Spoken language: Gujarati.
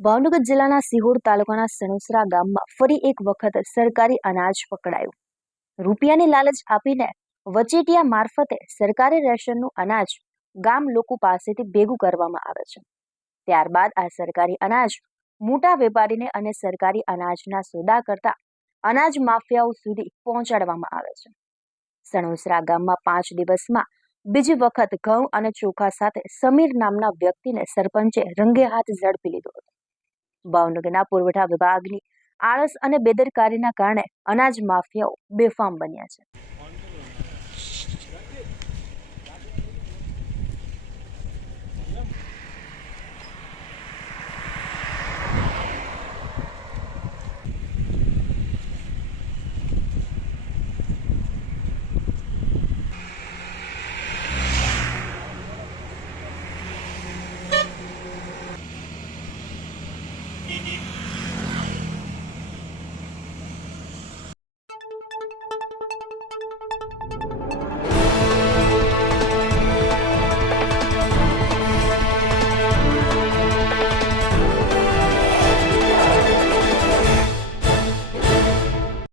ભાવનગર જિલ્લાના સિહોર તાલુકાના સણોસરા ગામમાં ફરી એક વખત સરકારી અનાજ પકડાયું। રૂપિયાની લાલચ આપીને વચેટિયા મારફતે સરકારી રેશનનું અનાજ ગામ લોકો પાસેથી ભેગું કરવામાં આવે છે। ત્યારબાદ આ સરકારી અનાજ મોટા વેપારીને અને સરકારી અનાજના સોદા કરતા અનાજ માફિયાઓ સુધી પહોંચાડવામાં આવે છે। સણોસરા ગામમાં 5 દિવસમાં બીજી વખત ઘઉં અને ચોખા સાથે સમીર નામના વ્યક્તિને સરપંચે રંગે હાથ ઝડપી લીધો હતો। ભાવનગરના પુરવઠા વિભાગની આળસ અને બેદરકારીના કારણે અનાજ માફિયાઓ બેફામ બન્યા છે।